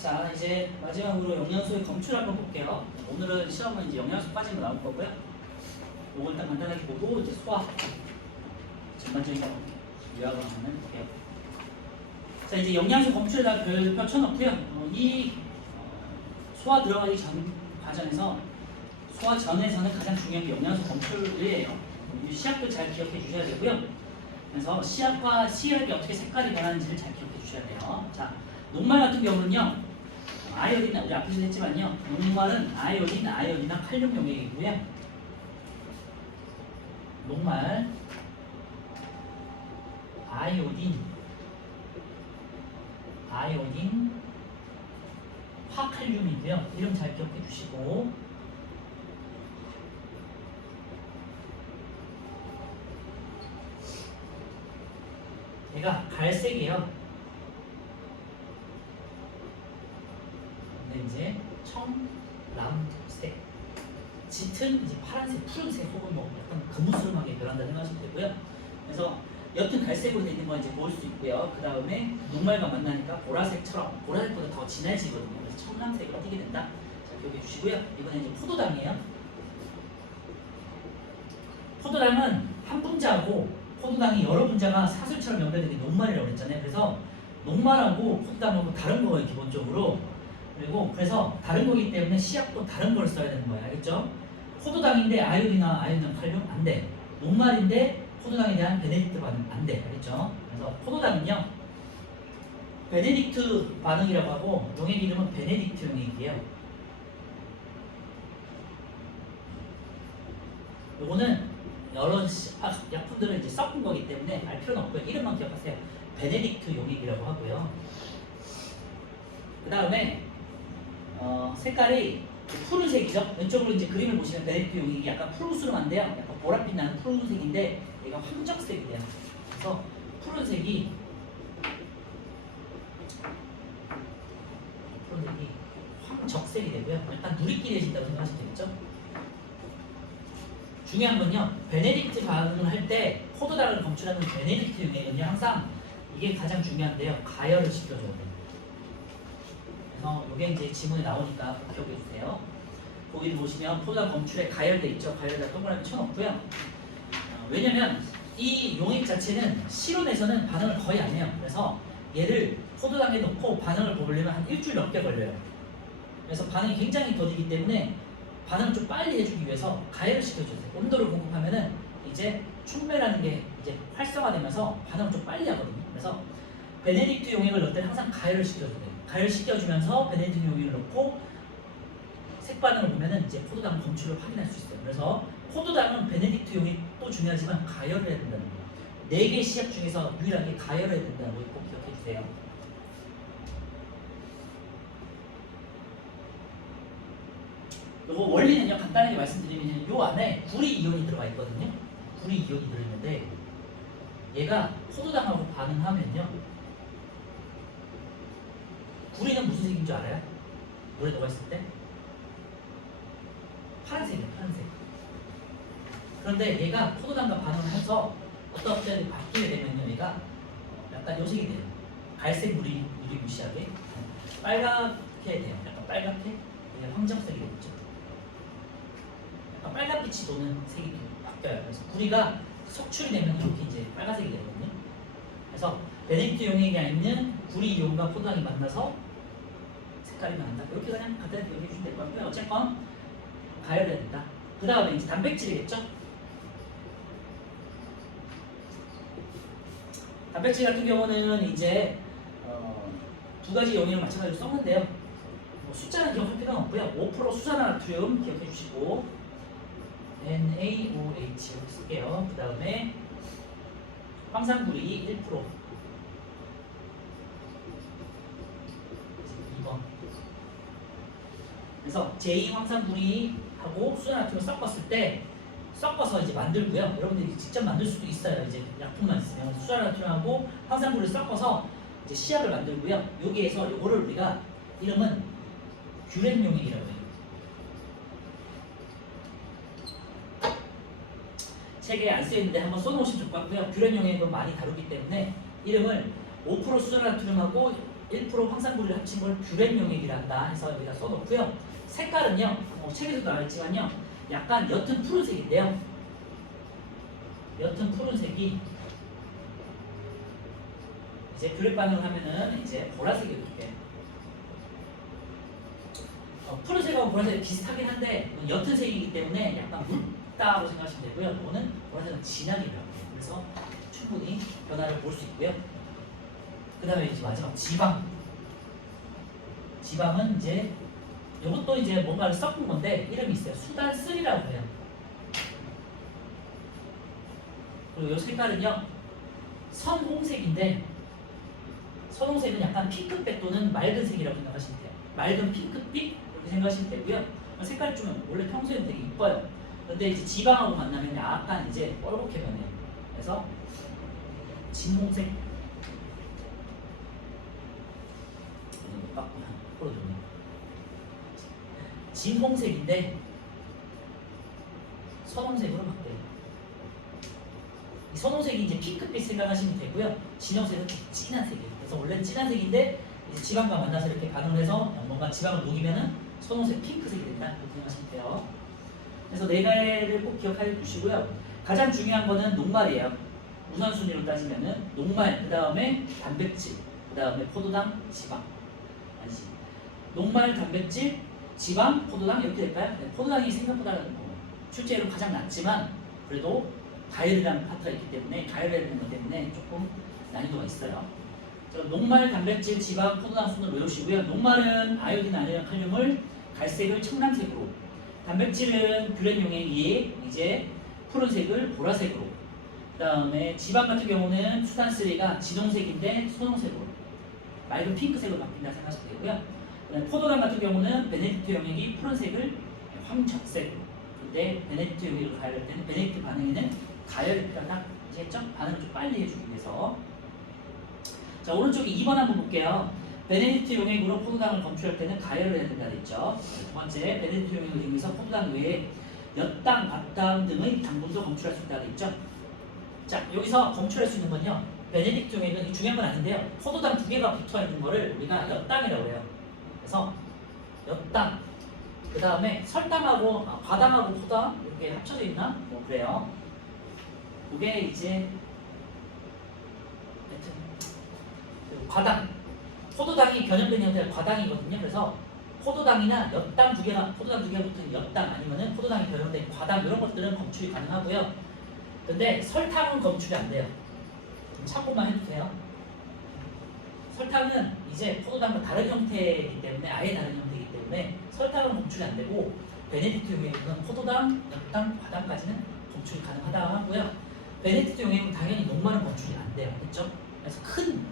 자, 이제 마지막으로 영양소의 검출 한번 볼게요. 오늘은 시험은 이제 영양소까지만 나올 거고요. 요걸 일단 간단하게 보고 이제 소화 전반적인 거 요약을 한번 해볼게요. 자, 이제 영양소 검출에다 별표 쳐놓고요. 소화 들어가기 전 과정에서 소화 전에서는 가장 중요한 게 영양소 검출이에요. 이 시약도 잘 기억해 주셔야 되고요. 그래서 시약과 시약이 어떻게 색깔이 변하는지를 잘 기억해 주셔야 돼요. 자, 녹말 같은 경우는요. 아이오딘, 우리 앞에서 했지만요. 녹말은 아이오딘, 아이오딘이나 칼륨 용액이고요. 녹말, 아이오딘, 화칼륨이고요. 이름 잘 기억해 주시고 얘가 갈색이에요. 근데 이제 청藍색, 짙은 이제 파란색, 푸른색 혹은 뭐 약간 금우스름하게 변한다 생각하시면 되고요. 그래서 옅은 갈색으로 되어 있는 건 이제 볼 수 있고요. 그 다음에 녹말과 만나니까 보라색처럼 보라색보다 더 진해지거든요. 그래서 청藍색으로 띄게 된다. 자, 기억해 주시고요. 이번에 이제 포도당이에요. 포도당은 한 분자하고 포도당이 여러 분자가 사슬처럼 연결되는 게 녹말이라고 그랬잖아요. 그래서 녹말하고 포도당하고 다른 거예요, 기본적으로. 그리고 그래서 다른 거기 때문에 시약도 다른 걸 써야 되는 거예요. 알겠죠? 포도당인데 아이오딘이나 칼륨 안 돼. 녹말인데 포도당에 대한 베네딕트 반응 안 돼. 알겠죠? 그래서 포도당은요. 베네딕트 반응이라고 하고 용액 이름은 베네딕트 용액이에요. 요거는 여러 약품들을 이제 섞은 거기 때문에 알 필요는 없고요. 이름만 기억하세요. 베네딕트 용액이라고 하고요. 그 다음에 색깔이 푸른색이죠. 왼쪽으로 이제 그림을 보시면 베네딕트 용액이 약간 푸르스름한데요. 약간 보랏빛 나는 푸른색인데 얘가 황적색이 돼요. 그래서 푸른색이 황적색이 되고요. 약간 누리끼리해진다고 생각하시면 되겠죠. 중요한 건요. 베네딕트 반응을 할 때 포도당을 검출하는 베네딕트 용액은요. 항상 이게 가장 중요한데요. 가열을 시켜줘야 돼요. 그래서 이게 이제 지문에 나오니까 기억해 주세요. 거기를 보시면 포도당 검출에 가열돼 있죠. 가열에다 동그랗게 쳐놓고요. 왜냐면 이 용액 자체는 실온에서는 반응을 거의 안 해요. 그래서 얘를 포도당에 넣고 반응을 보려면 한 일주일 넘게 걸려요. 그래서 반응이 굉장히 더디기 때문에 반응을 좀 빨리 해주기 위해서 가열을 시켜줘야 돼요. 온도를 공급하면은 이제 촉매라는 게 이제 활성화되면서 반응을 좀 빨리 하거든요. 그래서 베네딕트 용액을 넣을 때 항상 가열을 시켜줘야 돼요. 가열시켜주면서 베네딕트 용액을 넣고 색반응을 보면은 이제 포도당 검출을 확인할 수 있어요. 그래서 포도당은 베네딕트 용액도 중요하지만 가열을 해야 된다는 거예요. 4개 시약 중에서 유일하게 가열을 해야 된다는 걸 꼭 기억해 주세요. 요거 원리는요, 간단하게 말씀드리면 요 안에 구리 이온이 들어가 있거든요. 구리 이온이 들어있는데 얘가 포도당하고 반응하면요, 구리는 무슨 색인 줄 알아요? 물에 녹아있을 때? 파란색이에요, 파란색. 그런데 얘가 포도당과 반응을 해서 어떻게 바뀌게 되면요, 얘가 약간 요색이 돼요. 갈색 물이 무시하게 빨갛게 돼요. 약간 빨갛게 황정색이 되겠죠. 약간 빨간빛이 도는 색이 바뀌어요. 그래서 구리가 석출이 되면 이렇게 이제 빨간색이 되거든요. 그래서 베네딕트 용액이 있는 구리 이온과 포도당이 만나서 색깔이 난다. 이렇게 그냥 간단히 기억해 주시면 될 것 같고요. 어쨌건 가열해야 된다. 그 다음에 이제 단백질이겠죠? 단백질 같은 경우는 이제 두 가지 용액을 마찬가지로 썼는데요. 뭐 숫자는 기억할 필요는 없고요. 5% 수산화나트륨 기억해 주시고 NaOH 이렇게 쓸게요. 그 다음에 황산구리 1%, 2번. 그래서 제2황산구리하고 수산화나트륨을 섞어서 이제 만들고요. 여러분들이 직접 만들 수도 있어요. 이제 약품만 있으면 수산화나트륨하고 황산구리를 섞어서 이제 시약을 만들고요. 여기에서 요거를 우리가 이름은 뷰렌 용액이라고 해요. 책에 안 쓰여있는데 한번 써놓으시면 좋을 것 같고요. 뷰렌 용액은 많이 다루기 때문에 이름을 5% 수산화나트륨하고 1% 황산물을 합친 걸 뷰렌 용액이란다 해서 여기다 써놓고요. 색깔은요, 책에서도 나와있지만요, 약간 옅은 푸른색인데요. 옅은 푸른색이 이제 뷰렉 반응을 하면은 이제 보라색이 이렇게 푸른색하고 보라색이 비슷하긴 한데 옅은 색이기 때문에 약간 묽다고 생각하시면 되고요. 이거는 보라색은 진하게 변해요. 그래서 충분히 변화를 볼 수 있고요. 그 다음에 이제 마지막 지방. 지방은 이제 이것도 이제 뭔가를 섞은 건데 이름이 있어요. 수단3라고 해요. 그리고 이 색깔은요, 선홍색인데 선홍색은 약간 핑크빛 또는 맑은 색이라고 생각하시면 돼요. 맑은 핑크빛 이렇게 생각하시면 되고요. 색깔이 좀 원래 평소에는 되게 이뻐요. 근데 이제 지방하고 만나면 약간 이제 뻘겋게 변해요. 그래서 진홍색 진홍색인데 선홍색으로 바뀌어요. 이 선홍색이 이제 핑크빛 생각하시면 되고요. 진홍색은 진한 색이에요. 그래서 원래는 진한 색인데 이제 지방과 만나서 이렇게 반응을 해서 뭔가 지방을 녹이면은 선홍색 핑크색이 된다 이렇게 생각하시면 돼요. 그래서 네 가지를 꼭 기억해 주시고요. 가장 중요한 거는 녹말이에요. 우선순위로 따지면은 녹말, 그 다음에 단백질, 그 다음에 포도당, 지방. 아니지. 녹말, 단백질, 지방, 포도당 이렇게 될까요? 네, 포도당이 생각보다 출제율은 가장 낮지만 그래도 가열이라는 파트가 있기 때문에 가열이라는 것 때문에 조금 난이도가 있어요. 녹말, 단백질, 지방, 포도당 순으로 외우시고요. 녹말은 아요딘, 알리um, 칼륨을 갈색을 청藍색으로, 단백질은 뷰렌 용액이 이제 푸른색을 보라색으로, 그 다음에 지방 같은 경우는 수단3가 진홍색인데 선홍색으로, 맑은 핑크색으로 바뀐다 생각하시면 되고요. 포도당 같은 경우는 베네딕트 용액이 푸른색을 황적색으로, 근데 베네딕트 용액을 가열할 때는 베네딕트 반응에는 가열이 딱 했죠? 반응을 좀 빨리 해주기 위해서. 자, 오른쪽에 2번 한번 볼게요. 베네딕트 용액으로 포도당을 검출할 때는 가열을 해야 된다 했죠. 두 번째, 베네딕트 용액을 이용해서 포도당 외에 엿당, 밭당 등의 당분도 검출할 수 있다고 했죠. 자, 여기서 검출할 수 있는 건요, 베네딕트 용액은 중요한 건 아닌데요, 포도당 두 개가 붙어 있는 거를 우리가 엿당이라고 해요. 그래서 엿당, 그 다음에 설당하고 과당하고 포당 이렇게 합쳐져 있나? 뭐 그래요. 그게 이제 과당, 포도당이 변형된 형태가 과당이거든요. 그래서 포도당이나 엿당 두 개가, 포도당 두 개가 붙은 엿당 아니면은 포도당이 변형된 과당 이런 것들은 검출이 가능하고요. 근데 설탕은 검출이 안 돼요. 참고만 해주세요. 설탕은 이제 포도당과 다른 형태이기 때문에, 아예 다른 형태이기 때문에 설탕은 검출이 안 되고, 베네딕트 용액은 포도당, 엿당, 과당까지는 검출이 가능하다고 하고요. 베네딕트 용액은 당연히 녹말은 검출이 안 돼요. 그렇죠? 그래서 큰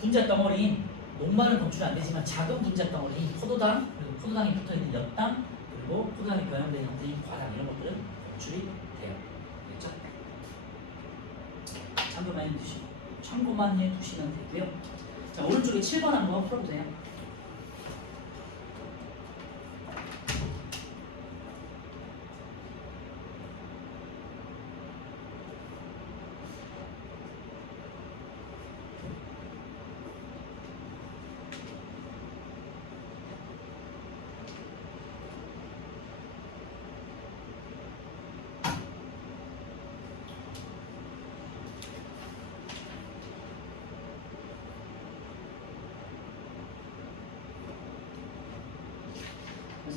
분자 덩어리인 녹말은 검출이 안 되지만 작은 분자 덩어리인 포도당, 그리고 포도당이 붙어있는 엿당, 그리고 포도당이 변형된 형태인 과당 이런 것들은 검출이 돼요. 그렇죠? 참고만 해두시면 되고요. 자, 오른쪽에 7번 한번 풀어보세요.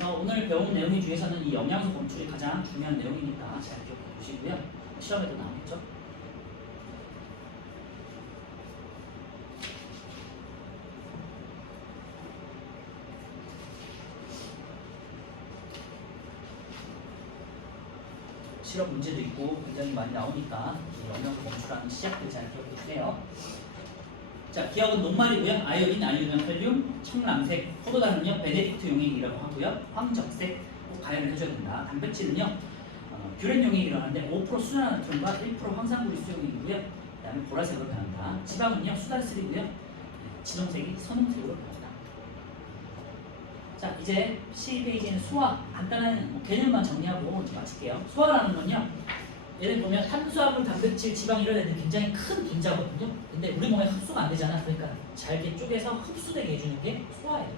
그래서 오늘 배운 내용 중에서는 이 영양소 검출이 가장 중요한 내용이니까 잘 기억해 두시고요. 시험에도 나오겠죠? 실험 문제도 있고 굉장히 많이 나오니까 영양소 검출하는 시작들 잘 기억해 주세요. 자, 기억은 녹말이고요. 아요딘, 알루미늄, 칼륨, 청藍색, 포도당은요 베네딕트 용액이라고 하고요. 황적색 꼭 가열을 해줘야 된다. 단백질은요 뷰렌 용액이라고 하는데 5% 수산화나트륨과 1% 황산물이 수용액이고요. 그 다음에 보라색으로 변한다. 지방은요 수단3고요. 진홍색이 선홍색으로 변한다. 자, 이제 12페이지는 수화, 간단한 개념만 정리하고 이제 마칠게요. 수화라는 건요 얘를 보면 탄수화물, 단백질, 지방 이런 애들 굉장히 큰 분자거든요. 근데 우리 몸에 흡수가 안 되잖아. 그러니까 잘게 쪼개서 흡수되게 해주는 게 소화예요.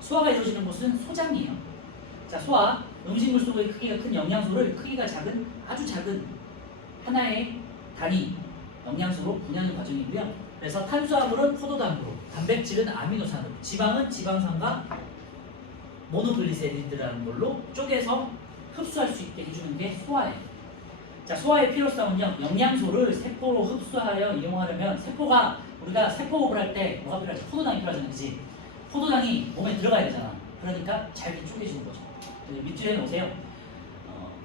소화가 이루어지는 곳은 소장이에요. 자, 소화. 음식물 속의 크기가 큰 영양소를 크기가 작은 아주 작은 하나의 단위 영양소로 분해하는 과정이고요. 그래서 탄수화물은 포도당으로, 단백질은 아미노산으로, 지방은 지방산과 모노글리세리드라는 걸로 쪼개서 흡수할 수 있게 해주는 게 소화예요. 자, 소화의 필요성은요. 영양소를 세포로 흡수하여 이용하려면 세포가 우리가 세포호흡을 할 때 뭐가 필요하지? 포도당이 필요하잖아, 그지? 포도당이 몸에 들어가야 되잖아. 그러니까 잘게 쪼개주는 거죠. 밑줄에 놓으세요.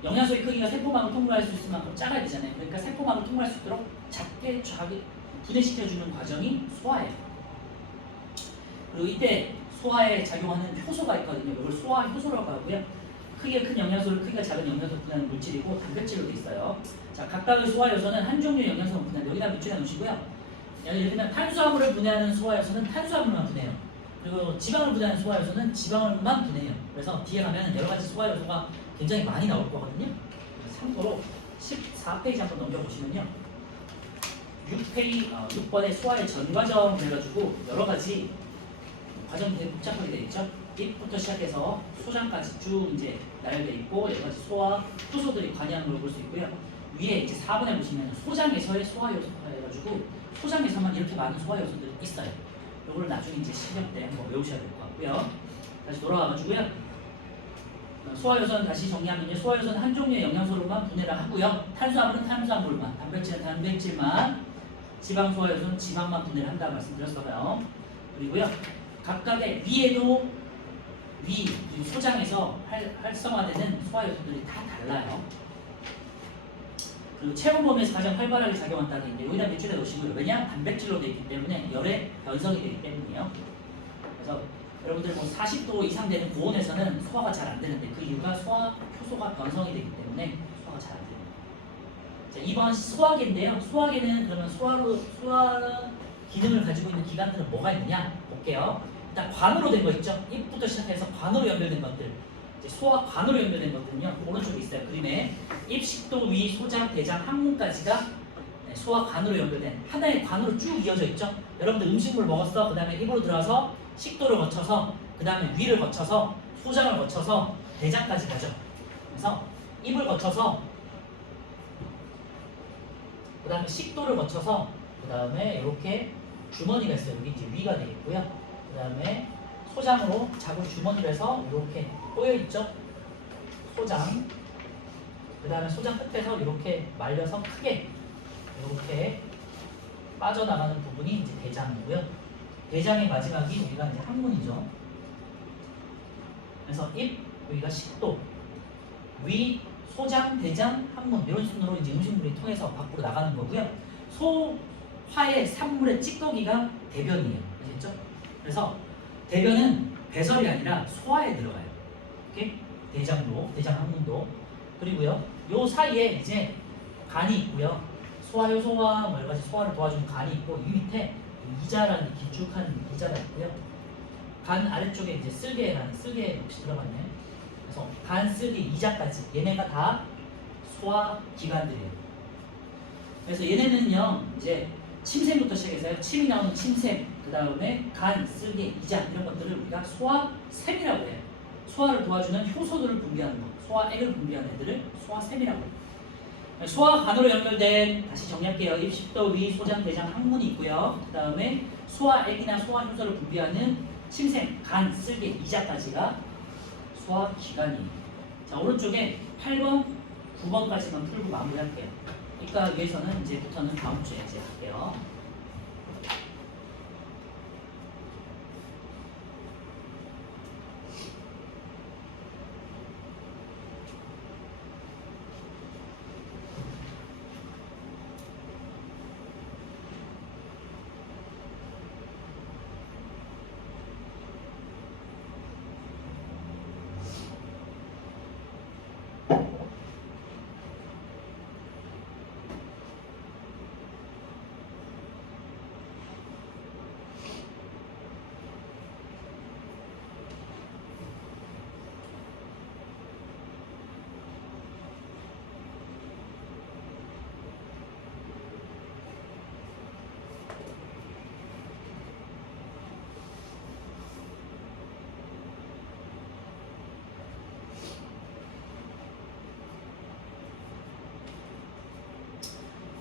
영양소의 크기가 세포막을 통과할 수 있을 만큼 작아야 되잖아요. 그러니까 세포막을 통과할 수 있도록 작게 분해시켜주는 과정이 소화예요. 그리고 이때 소화에 작용하는 효소가 있거든요. 이걸 소화 효소라고 하고요. 크기가 큰 영양소를 크기가 작은 영양소로 분해하는 물질이고 단백질로 되어 있어요. 자, 각각의 소화 요소는 한 종류의 영양소를 분해한다. 여기다 밑줄에 놓으시고요. 예를 들면 탄수화물을 분해하는 소화 요소는 탄수화물만 분해해요. 그리고 지방을 분해하는 소화 요소는 지방을만 분해해요. 그래서 뒤에 가면 여러 가지 소화 요소가 굉장히 많이 나올 거거든요. 참고로 14페이지 한번 넘겨보시면요. 6번의 소화의 전 과정 해가지고 여러 가지 과정이 되게 복잡하게 되어 있죠. 입부터 시작해서 소장까지 쭉 이제 나열되어 있고 여러 가지 소화 효소들이 관여하는 걸 볼 수 있고요. 위에 이제 4번에 보시면 소장에서의 소화 요소가 해가지고 소장에서만 이렇게 많은 소화 요소들이 있어요. 이걸 나중에 이제 시험 때 한번 외우셔야 될 것 같고요. 다시 돌아와가지고요. 소화 요소는 다시 정리하면요. 소화 요소는 한 종류의 영양소로만 분해를 하고요. 탄수화물은 탄수화물만, 단백질은 단백질만, 지방 소화 요소는 지방만 분해를 한다고 말씀드렸어요. 그리고요. 각각의 위에도 위 소장에서 활성화되는 소화 요소들이 다 달라요. 그리고 체온 범위에서 가장 활발하게 작용한다는 게 여기다 밑줄에 놓으시고요. 왜냐? 단백질로 되어 있기 때문에 열의 변성이 되기 때문이에요. 그래서 여러분들 뭐 40도 이상 되는 고온에서는 소화가 잘 안 되는데 그 이유가 소화 효소가 변성이 되기 때문에 소화가 잘 안 됩니다. 자, 이번 소화계인데요. 소화계는 그러면 소화 기능을 가지고 있는 기관들은 뭐가 있느냐 볼게요. 일단 관으로 된 거 있죠. 입부터 시작해서 관으로 연결된 것들. 이제 소화 관으로 연결된 것들은요. 오른쪽에 있어요. 그림에 입, 식도, 위, 소장, 대장, 항문까지가 소화 관으로 연결된 하나의 관으로 쭉 이어져 있죠. 여러분들 음식물 먹었어. 그 다음에 입으로 들어가서 식도를 거쳐서 그 다음에 위를 거쳐서 소장을 거쳐서 대장까지 가죠. 그래서 입을 거쳐서 그 다음에 식도를 거쳐서 그 다음에 이렇게 주머니가 있어요. 여기 이제 위가 되겠고요. 그 다음에 소장으로 작은 주머니를 해서 이렇게 꼬여있죠. 소장. 그 다음에 소장 끝에서 이렇게 말려서 크게 이렇게 빠져나가는 부분이 이제 대장이고요. 대장의 마지막이 여기가 이제 항문이죠. 그래서 입, 여기가 식도, 위, 소장, 대장, 항문 이런 순으로 이제 음식물이 통해서 밖으로 나가는 거고요. 소화의 산물의 찌꺼기가 대변이에요. 아시겠죠? 그래서 대변은 배설이 아니라 소화에 들어가요. 이렇게 대장도, 대장 항문도 그리고요. 요 사이에 이제 간이 있고요. 소화 효소와 뭐 여러 가지 소화를 도와주는 간이 있고 이 밑에 이자라는 길쭉한 이자가 있고요. 간 아래쪽에 이제 쓸개라는 쓸개 혹시 들어봤나요? 그래서 간, 쓸개, 이자까지 얘네가 다 소화 기관들이에요. 그래서 얘네는요 이제 침샘부터 시작해서요. 침이 나오는 침샘, 그 다음에 간, 쓸개, 이자 이런 것들을 우리가 소화샘이라고 해요. 소화를 도와주는 효소들을 분비하는 것, 소화액을 분비하는 애들을 소화샘이라고 해요. 소화관으로 연결된, 다시 정리할게요. 입, 식도, 위, 소장, 대장, 항문이 있고요. 그 다음에 소화액이나 소화효소를 분비하는 침샘, 간, 쓸개, 이자까지가 소화기관이에요. 자, 오른쪽에 8번, 9번까지만 풀고 마무리할게요. 이과 위에서는 이제부터는 다음 주에 이제 할게요.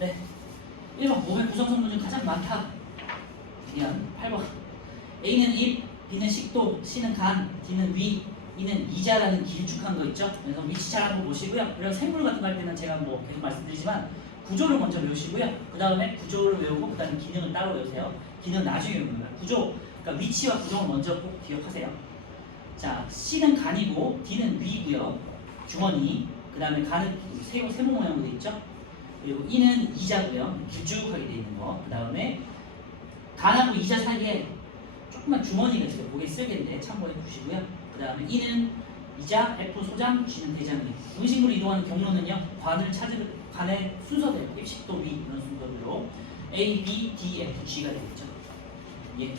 네. 1번 몸의 구성성분 중 가장 많다. 그냥 8번. A는 입, B는 식도, C는 간, D는 위, E는 이자라는 길쭉한 거 있죠? 그래서 위치 잘 한번 보시고요. 그리고 생물 같은 거 할 때는 제가 뭐 계속 말씀드리지만 구조를 먼저 외우시고요. 그 다음에 구조를 외우고 그 다음에 기능을 따로 외우세요. 기능은 나중에 외우는 거예요. 구조, 그러니까 위치와 구조를 먼저 꼭 기억하세요. 자, C는 간이고 D는 위고요. 주머니. 그 다음에 간은 세모 모양으로 되어 있죠? 그리고 E는 이자고요. 길쭉하게 되어 있는 거. 그 다음에 간하고 이자 사이에 조그만 주머니가 있어요. 그게 쓸개인데 참고해 주시고요. 그 다음에 E는 이자, F 소장, G는 대장균. 음식물이 이동하는 경로는요. 간의 순서대로 입식도 위 이런 순서대로 A, B, D, F, G가 되겠죠. 예.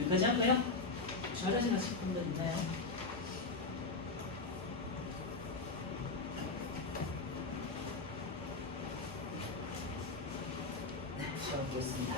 여기까지 할까요? 혹시 화장실 가실 분들 있나요? 네, 시험 보겠습니다.